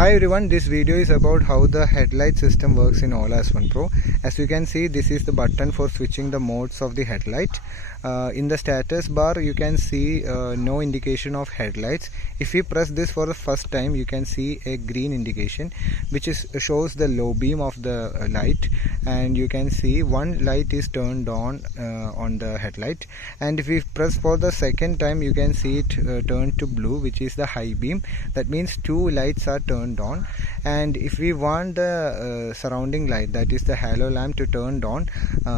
Hi everyone, this video is about how the headlight system works in Ola S1 Pro. As you can see, this is the button for switching the modes of the headlight. In the status bar you can see no indication of headlights. If we press this for the first time, you can see a green indication which shows the low beam of the light, and you can see one light is turned on the headlight. And if we press for the second time, you can see it turn to blue, which is the high beam. That means two lights are turned on. And if we want the surrounding light, that is the halo lamp, to turn on,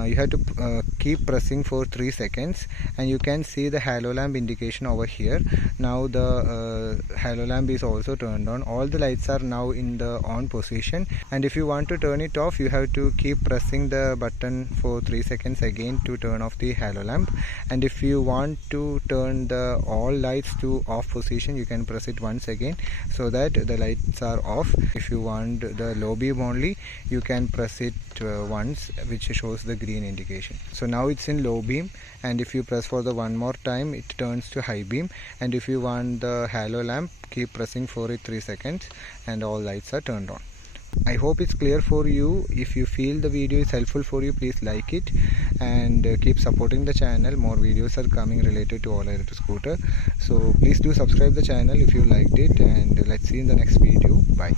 you have to keep pressing for 3 seconds, and you can see the halo lamp indication over here. Now the halo lamp is also turned on. All the lights are now in the on position, and if you want to turn it off, you have to keep pressing the button for 3 seconds again to turn off the halo lamp. And if you want to turn the all lights to off position, you can press it once again so that the lights are off. If you want the low beam only, you can press it once, which shows the green indication. So now it's in low beam, and if you press for the one more time, it turns to high beam. And if you want the halo lamp, keep pressing for it 3 seconds and all lights are turned on. I hope it's clear for you. If you feel the video is helpful for you, please like it and keep supporting the channel. More videos are coming related to Ola electric scooter, so please do subscribe the channel if you liked it, and let's see in the next video. Bye.